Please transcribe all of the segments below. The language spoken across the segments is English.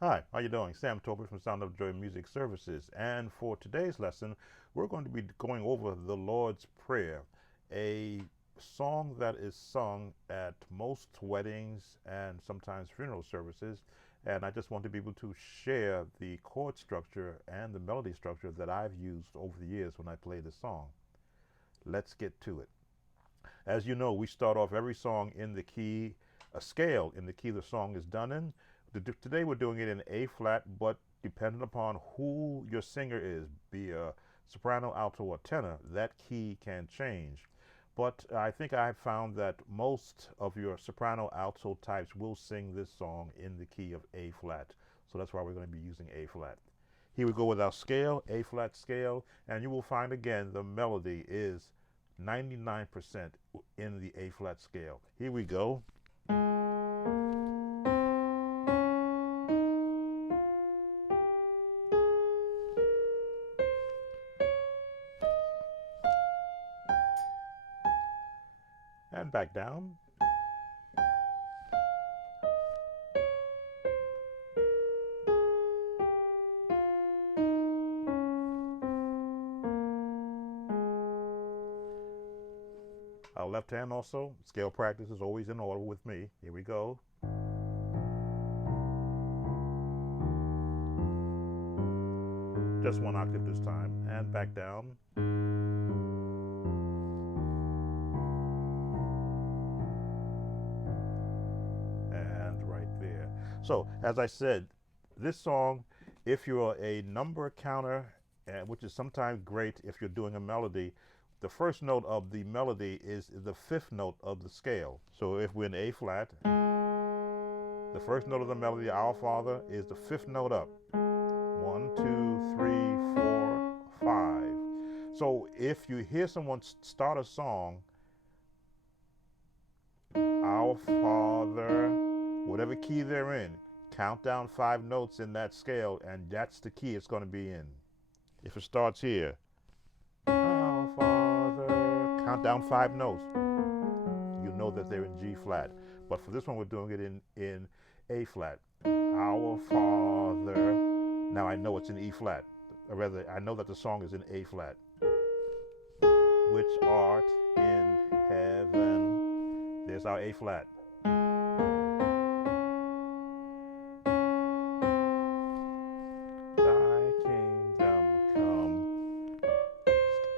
Hi, how you doing? Sam Tobin from Sound of Joy Music Services. And for today's lesson, we're going to be going over the Lord's Prayer, a song that is sung at most weddings and sometimes funeral services. And I just want to be able to share the chord structure and the melody structure that I've used over the years when I play this song. Let's get to it. As you know, we start off every song in the key, a scale in the key the song is done in. Today we're doing it in A flat, but depending upon who your singer is, be a soprano, alto, or tenor, that key can change. But I think I've found that most of your soprano, alto types will sing this song in the key of A flat. So that's why we're going to be using A flat. Here we go with our scale, A flat scale, and you will find again the melody is 99% in the A flat scale. Here we go. And back down. Our left hand also, scale practice is always in order with me. Here we go. Just one octave this time, and back down. And right there. So, as I said, this song, if you're a number counter, which is sometimes great if you're doing a melody, the first note of the melody is the fifth note of the scale. So if we're in A flat, the first note of the melody, Our Father, is the fifth note up. 1, 2, 3, 4, 5. So if you hear someone start a song, Our Father, whatever key they're in, count down 5 notes in that scale, and that's the key it's going to be in. If it starts here, Our Father, count down 5 notes, you know that they're in G flat. But for this one, we're doing it in A flat. Our Father. Now I know it's in E flat. Or rather, I know that the song is in A flat. Which art in heaven. There's our A flat. Thy kingdom come.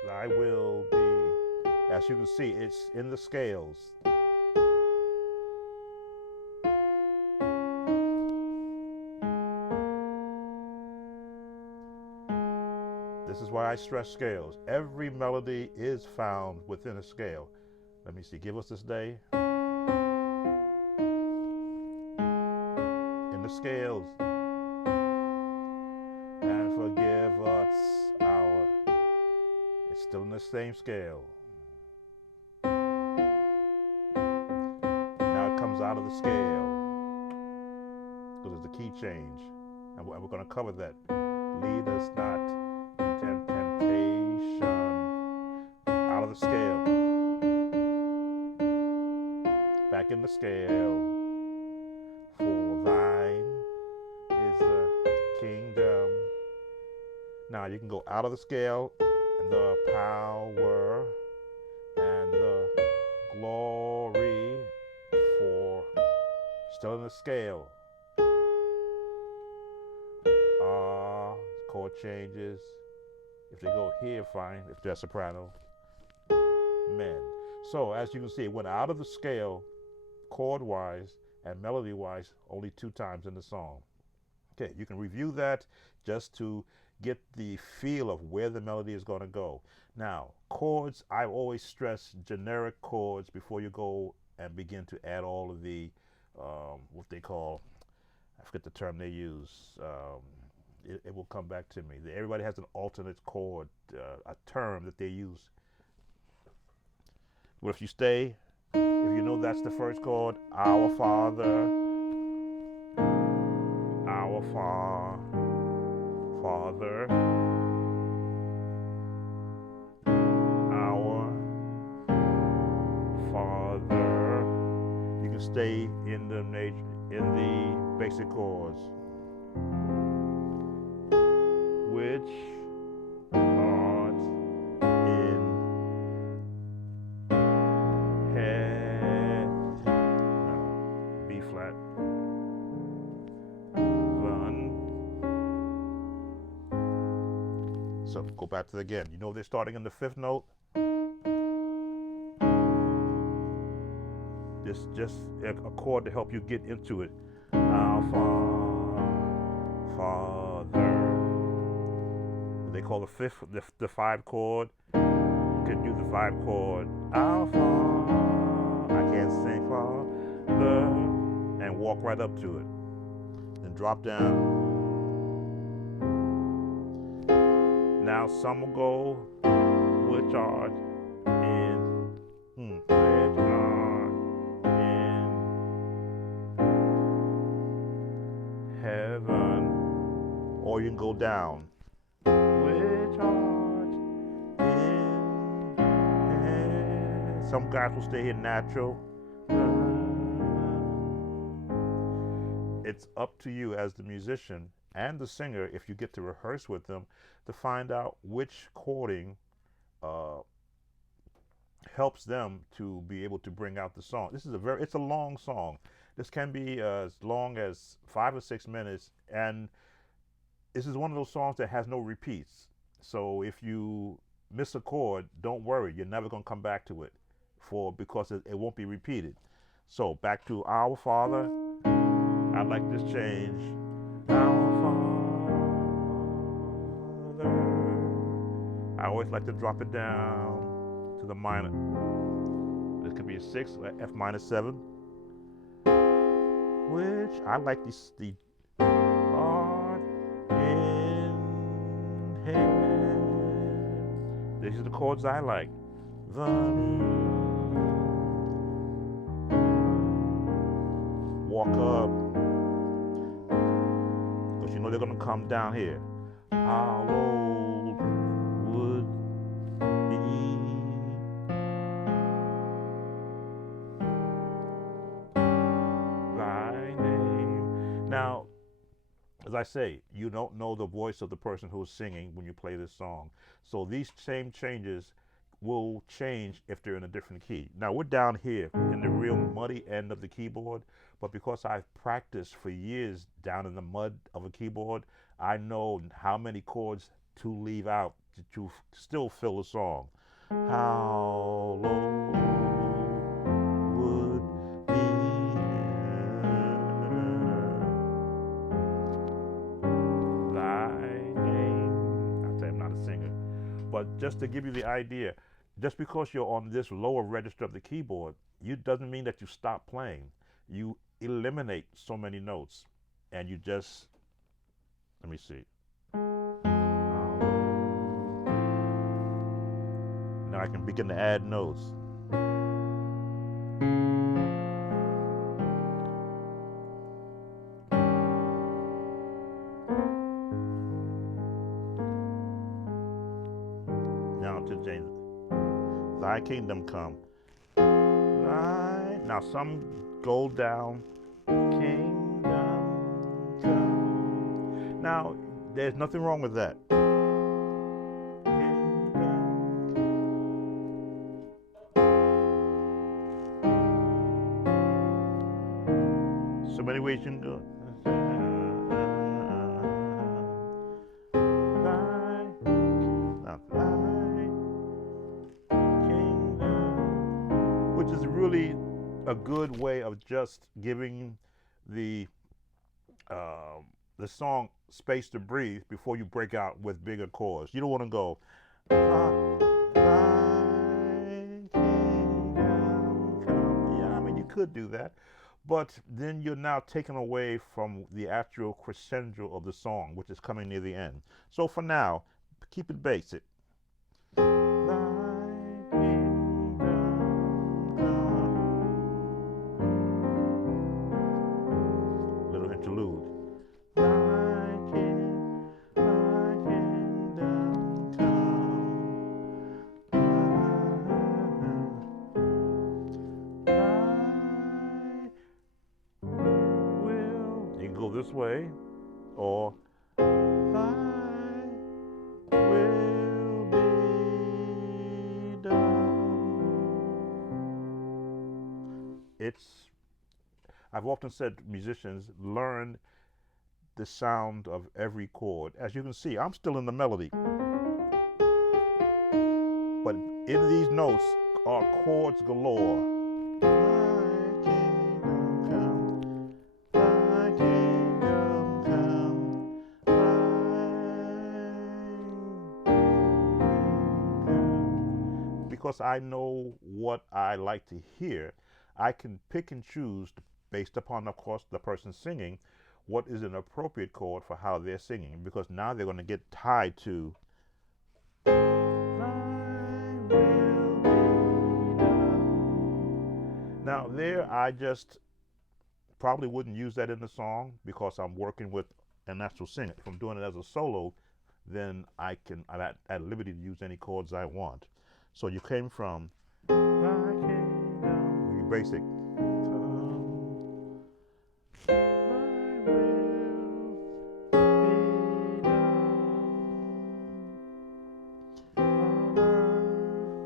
Thy will be. As you can see, it's in the scales. This is why I stress scales. Every melody is found within a scale. Let me see. Give us this day. In the scales. And forgive us our. It's still in the same scale. Now it comes out of the scale. Because it's a key change. And we're going to cover that. Lead us not temptation, out of the scale, back in the scale, for thine is the kingdom. Now you can go out of the scale, and the power and the glory, for still in the scale. Chord changes. If they go here, fine. If they're soprano, men. So as you can see, it went out of the scale, chord-wise and melody-wise, only 2 times in the song. Okay, you can review that just to get the feel of where the melody is going to go. Now, chords, I always stress generic chords before you go and begin to add all of the, what they call, I forget the term they use, it will come back to me. Everybody has an alternate chord, a term that they use. But if you stay, if you know that's the first chord, Our Father, Our Father, Our Father. You can stay in the basic chords. which art in B flat. So go back to it again. You know they're starting in the fifth note. Just a chord to help you get into it. Our Father. They call the fifth the five chord. You could do the five chord. Our Father. I can't sing Father, and walk right up to it. Then drop down. Now some will go, which art in, which art in heaven, or you can go down, which art in heaven. Some guys will stay here natural. It's up to you as the musician and the singer, if you get to rehearse with them, to find out which chording helps them to be able to bring out the song. It's a long song. This can be as long as 5 or 6 minutes, and this is one of those songs that has no repeats. So if you miss a chord, don't worry, you're never going to come back to it because it won't be repeated. So back to Our Father. I like this change. Our Father. I always like to drop it down to the minor. This could be a 6 or F minor 7. Which I like the art in heaven. These are the chords I like. Walk up. Because you know they're going to come down here. Hallowed would be thy name. Now, as I say, you don't know the voice of the person who's singing when you play this song. So these same changes will change if they're in a different key. Now we're down here in the real muddy end of the keyboard, but because I've practiced for years down in the mud of a keyboard, I know how many chords to leave out to still fill a song. How low would be thy name. I'll tell you I'm not a singer, but just to give you the idea, just because you're on this lower register of the keyboard, doesn't mean that you stop playing. You eliminate so many notes, and you just, let me see. Now I can begin to add notes. Now to James. Thy kingdom come. Now some go down. Kingdom come. Now there's nothing wrong with that. So many ways you can do it. Which is really a good way of just giving the song space to breathe before you break out with bigger chords. You don't want to go. Yeah, I mean you could do that, but then you're now taken away from the actual crescendo of the song, which is coming near the end. So for now, keep it basic. Little interlude. Thy kingdom come. You can go this way, or thy will be done. I've often said musicians learn the sound of every chord. As you can see, I'm still in the melody, but in these notes are chords galore. Thy kingdom come, because I know what I like to hear, I can pick and choose based upon, of course, the person singing, what is an appropriate chord for how they're singing, because now they're going to get tied to thy will be done. Now there, I just probably wouldn't use that in the song because I'm working with an actual singer. If I'm doing it as a solo, then I'm at liberty to use any chords I want. So you came from thy kingdom, basic.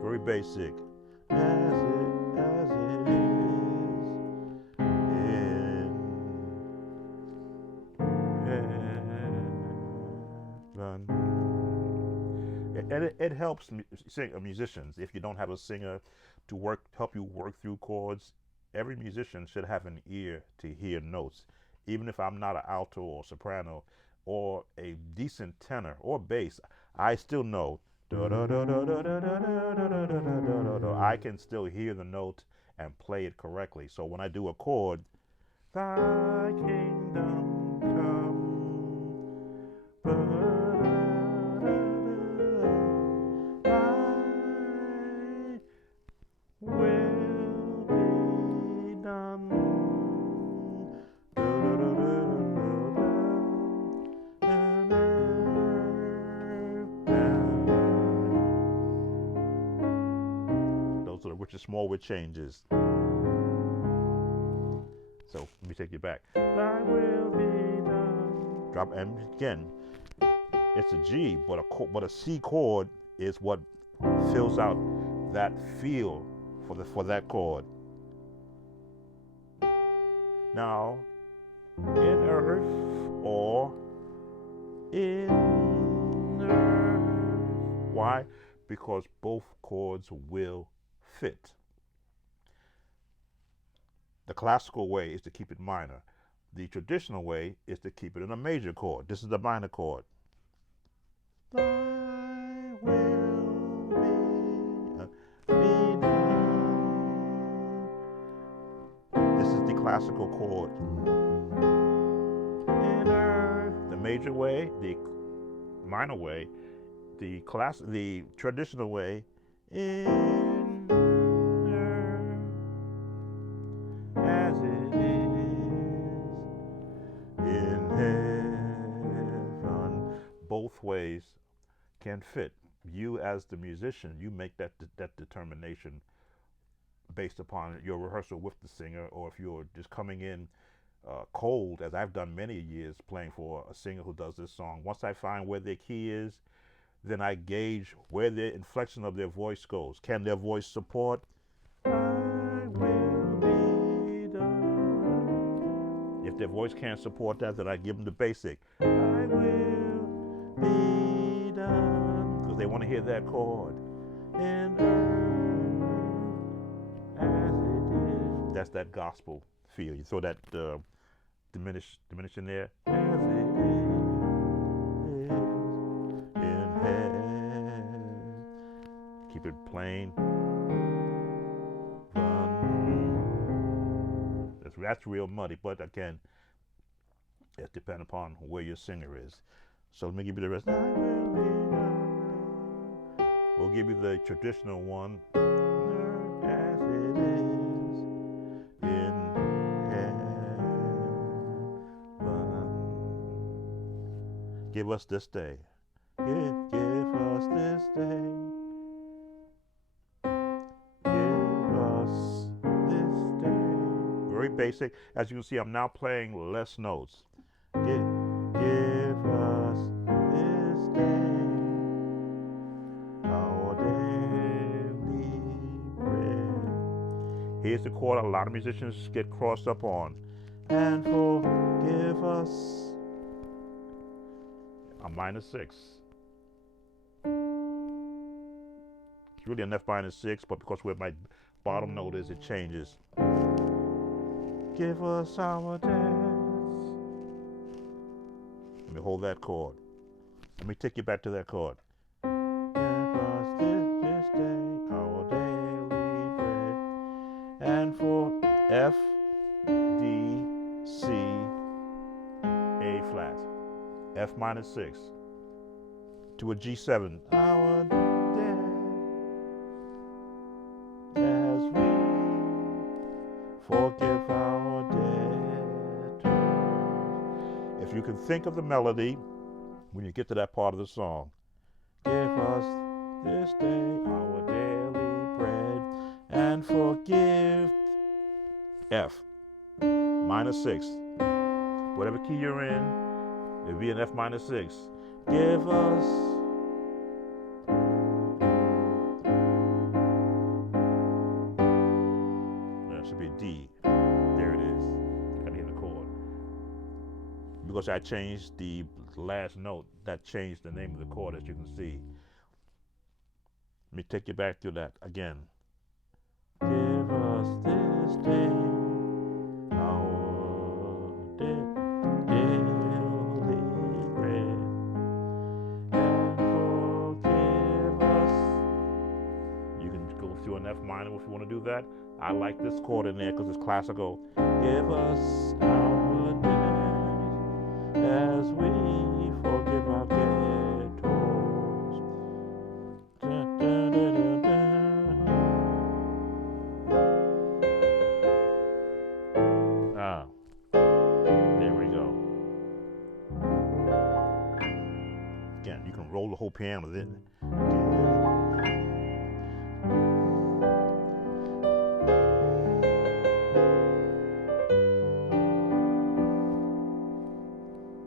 Very basic. As it is in heaven. And it helps musicians. If you don't have a singer to help you work through chords, every musician should have an ear to hear notes. Even if I'm not an alto or soprano or a decent tenor or bass, I still know I can still hear the note and play it correctly. So when I do a chord, thy kingdom come, thy will be done. Those are the Richard Smallwood changes. So let me take you back. Thy will be done. Drop, and again, it's a G, but a C chord is what fills out that feel for that chord. Now, in earth or in earth. Why? Because both chords will fit. The classical way is to keep it minor. The traditional way is to keep it in a major chord. This is the minor chord. Thy will be done. This is the classical chord. In earth, the major way, the minor way, the traditional way, in earth, as it is in heaven. Both ways can fit. You as the musician, you make that determination based upon your rehearsal with the singer, or if you're just coming in cold, as I've done many years playing for a singer who does this song. Once I find where their key is, then I gauge where the inflection of their voice goes. Can their voice support? I will be done. If their voice can't support that, then I give them the basic. I will be done. Because they want to hear that chord. In earth as it is. That's that gospel feel. You throw that diminish in there. As it is. Keep it plain. That's real muddy, but again, it depends upon where your singer is. So let me give you the rest. We'll give you the traditional one. As it is in heaven. Give us this day. Give us this day. Very basic. As you can see, I'm now playing less notes. Give is the chord a lot of musicians get crossed up on. And forgive us. A minor 6. It's really an F minor 6, but because where my bottom note is, it changes. Give us our debts. Let me hold that chord. Let me take you back to that chord. Give us this day our daily bread. And for F, D, C, A flat. F minor 6. To a G7. Our debt as we forgive our debtors. If you can think of the melody when you get to that part of the song. Give us this day our daily bread and forgive F minor 6. Whatever key you're in, it'll be an F minor 6. Give us that should be D. There it is. Gotta hit the chord. Because I changed the last note, that changed the name of the chord, as you can see. Let me take you back to that again. Give us this day our daily bread and forgive us. You can go through an F minor if you want to do that. I like this chord in there because it's classical. Give us our debts as we forgive our debtors. Dun, dun, dun, dun, dun. Ah, there we go. Again, you can roll the whole piano then.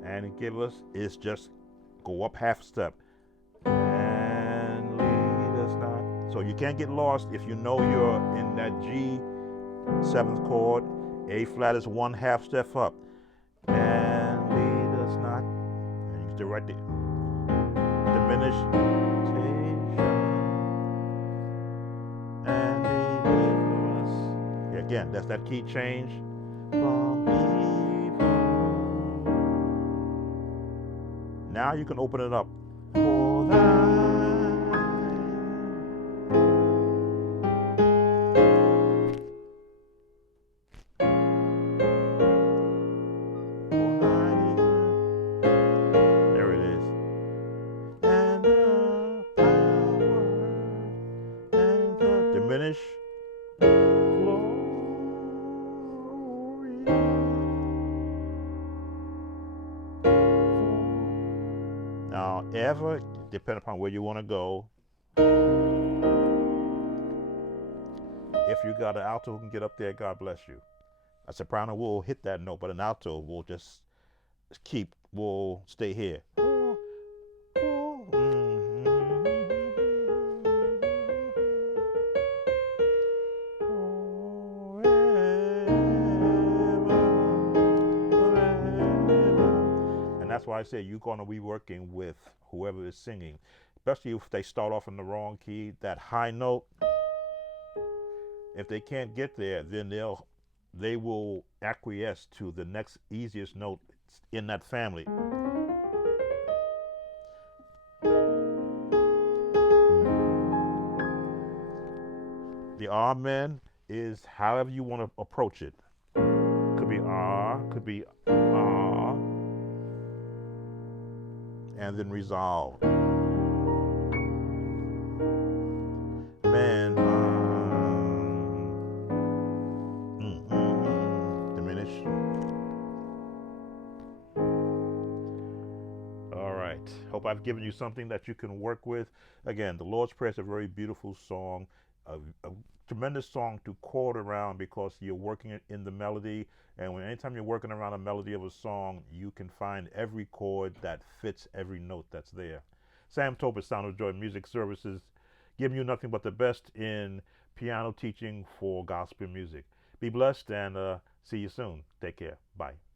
And it give us is just go up half a step and lead us not. So you can't get lost if you know you're in that G 7th chord. A flat is 1/2 step up. And lead us not. And you can stay right there. Diminish. And deliver us. Yeah, again, that's that key change from evil. Now you can open it up. For thine. There it is. And the power and the diminish glory. Now, ever, depending upon where you want to go, if you got an alto who can get up there, God bless you. A soprano will hit that note, but an alto will just will stay here. And that's why I say you're going to be working with whoever is singing, especially if they start off in the wrong key, that high note. If they can't get there, then they will acquiesce to the next easiest note in that family. The amen is however you want to approach it. Could be R, could be R, and then resolve. Man, diminish. All right. Hope I've given you something that you can work with. Again, the Lord's Prayer is a very beautiful song, a tremendous song to chord around because you're working in the melody. And anytime you're working around a melody of a song, you can find every chord that fits every note that's there. Sam Tobin, Sound of Joy Music Services, giving you nothing but the best in piano teaching for gospel music. Be blessed and see you soon. Take care. Bye.